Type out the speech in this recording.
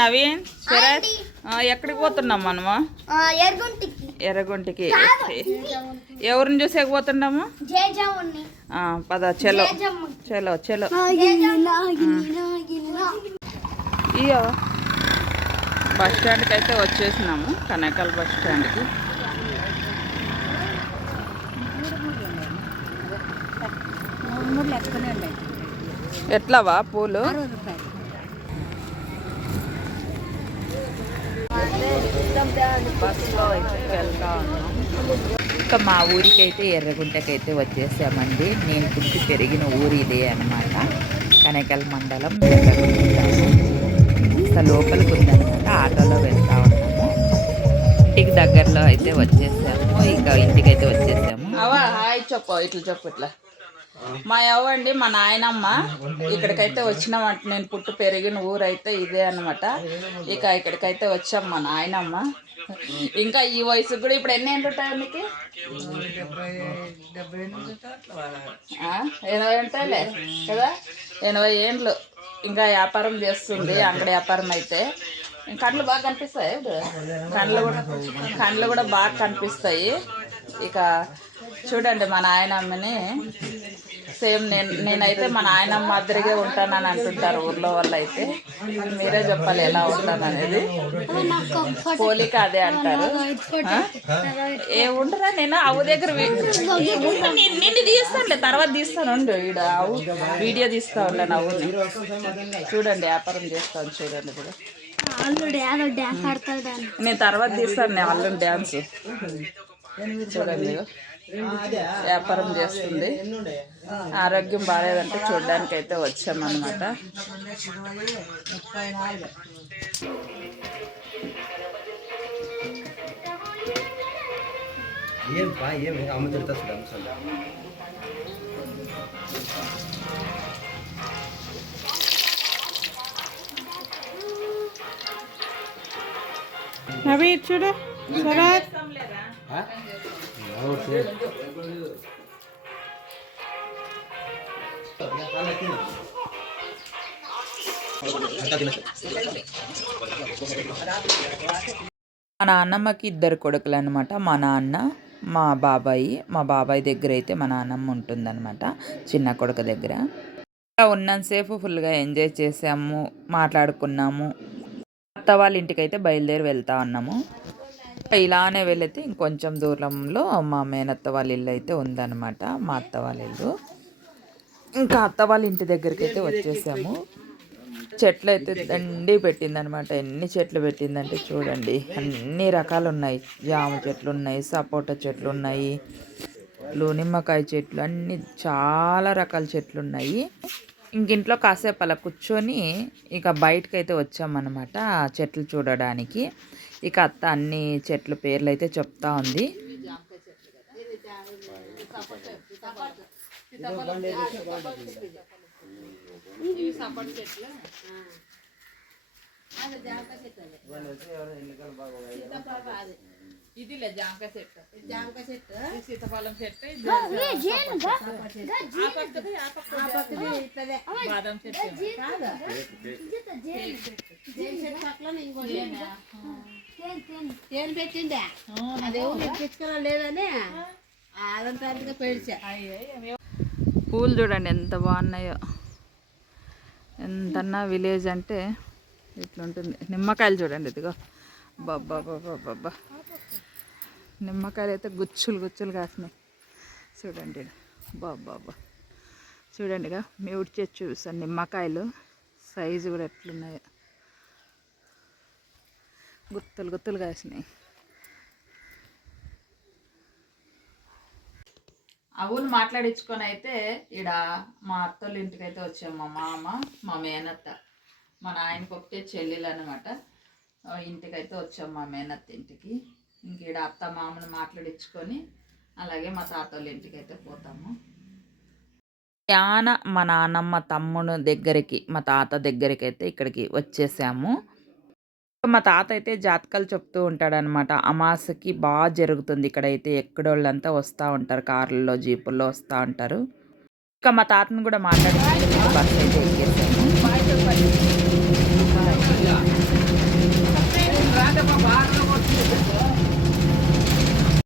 నవీన్ ఆ, ఎక్కడికి పోతున్నాం మనము? ఎర్గుంటికి ఎర్రగుంటికి. ఎవరిని చూసేకపోతున్నాము జయజముని. ఆ, పద చలో. చలో చలో. ఇయో బస్ స్టాండ్కి అయితే వచ్చేసినాము కనకాల బస్ స్టాండ్కి. ఎట్లావా పూలు? బస్సులో అయితే వెళ్తా ఉన్నాం ఇంకా మా ఊరికి అయితే ఎర్రగుంటకైతే వచ్చేసామండి. నేను పుట్టి పెరిగిన ఊరు ఇదే అనమాట కనకల్ మండలం ఇంకా లోపలికి ఉందన్నమాట. ఆటోలో వెళ్తా ఉన్నాము. ఇంటికి దగ్గరలో అయితే వచ్చేసాము. ఇంకా ఇంటికి అయితే వచ్చేసాము చెప్పు ఇట్లా చెప్పు ఇట్లా. మా ఎవండి మా నాయనమ్మ. ఇక్కడికైతే వచ్చినామంట నేను పుట్టు పెరిగిన ఊరైతే ఇదే అన్నమాట. ఇక ఇక్కడికైతే వచ్చాం మా నాయనమ్మ. ఇంకా ఈ వయసు కూడా ఇప్పుడు ఎన్ని ఏంటి ఉంటాయి మీకు? ఎనభై ఉంటాయిలే కదా? ఎనభై ఏండ్లు ఇంకా వ్యాపారం చేస్తుంది అంగడి వ్యాపారం అయితే. కండ్లు బాగా కనిపిస్తాయి కండ్లు కూడా కండ్లు కూడా బాగా కనిపిస్తాయి. ఇక చూడండి మా నాయనమ్మని. సేమ్ నేను నేనైతే మా నాయనమ్మ మాదిరిగా ఉంటానని అంటుంటారు ఊర్లో వాళ్ళు అయితే మీరే చెప్పాలి ఎలా ఉంటాను అనేది. పోలిక అదే అంటారు? ఏ ఉండరా నేను? ఆవు దగ్గర నిన్ను తీస్తానులే తర్వాత తీస్తాను. ఉండు ఈడ ఆవు. వీడియో తీస్తా ఉన్నాను అవును చూడండి వ్యాపారం చేస్తాను చూడండి ఆడతాడు నేను తర్వాత తీస్తాను నేను అల్లం డ్యాన్స్ చూడండి. వ్యాపారం చేస్తుంది. ఆరోగ్యం బాగాలేదంటే చూడడానికి అయితే వచ్చామన్నమాట. ఏం పా ఏం అమ్మ తిడతా చూడు అమ్మ చూడు. శరత్ మా నాన్నమ్మకి ఇద్దరు కొడుకులు అనమాట మా నాన్న మా బాబాయి మా బాబాయ్ దగ్గర అయితే మా నాన్నమ్మ ఉంటుందన్నమాట చిన్న కొడుకు దగ్గర. ఉన్నంతసేపు ఫుల్గా ఎంజాయ్ చేసాము మాట్లాడుకున్నాము. అత్త వాళ్ళ ఇంటికి అయితే బయలుదేరి వెళ్తా ఉన్నాము. ఇలానే వెళితే ఇంకొంచెం దూరంలో మా మేనత్త వాళ్ళ ఇల్లు అయితే ఉందన్నమాట మా అత్త వాళ్ళ ఇల్లు. ఇంకా అత్త వాళ్ళ ఇంటి దగ్గరికి అయితే వచ్చేసాము. చెట్లు అయితే దండి పెట్టిందనమాట ఎన్ని చెట్లు పెట్టిందంటే చూడండి. అన్ని రకాలు ఉన్నాయి. జామ చెట్లు ఉన్నాయి సపోటా చెట్లు ఉన్నాయి లూనిమ్మకాయ చెట్లు అన్ని చాలా రకాల చెట్లు ఉన్నాయి. ఇంకింట్లో కాసేపు అలా కూర్చొని ఇక బయటకు అయితే వచ్చామన్నమాట చెట్లు చూడడానికి. ఇక అత్త అన్ని చెట్ల పేర్లు అయితే చెప్తా ఉంది. జామకాయ చెట్టు జామకాయ చెట్టు. సీతాఫలం చెట్టు బాదం చెట్టు. ఏం పెట్టిండే? అదే తెచ్చుకోవడం లేదని. అదంతా పెడిచా పూలు చూడండి ఎంత బాగున్నాయో. ఎంతన్నా విలేజ్ అంటే ఇట్లుంటుంది. నిమ్మకాయలు చూడండి ఇదిగో. బాబా బాబా నిమ్మకాయలు అయితే గుచ్చులు గుచ్చులు కాసినాయి చూడండి బాబా చూడండిగా మ్యూట్ చేసి చూపిస్తాను. నిమ్మకాయలు సైజు కూడా ఎట్లున్నాయో. గుత్తులు గుత్తులు కాసినాయి. అవును మాట్లాడించుకొని అయితే ఈడ మా అత్తోళ్ళ ఇంటికి అయితే వచ్చాము మా మామ మా మేనత్త. మా నాయనకి ఒకటే చెల్లెలు అనమాట ఇంటికి అయితే వచ్చాము మా మేనత్ ఇంటికి. ఇంక ఈడ అత్త మామను మాట్లాడించుకొని అలాగే మా తాతోళ్ళ ఇంటికి అయితే పోతాము. యాన మా నాన్నమ్మ తమ్ముడు దగ్గరికి మా తాత దగ్గరికి అయితే ఇక్కడికి వచ్చేసాము. మా తాత అయితే జాతకాలు చెప్తూ ఉంటాడనమాట అమాసకి బాగా జరుగుతుంది. ఇక్కడైతే ఎక్కడోళ్ళంతా వస్తూ ఉంటారు. కార్లలో జీపుల్లో వస్తూ ఉంటారు. ఇంకా మా తాతను కూడా మాట్లాడుకుంటే బస్ అయితే ఎక్కేసాము. Entrada pra não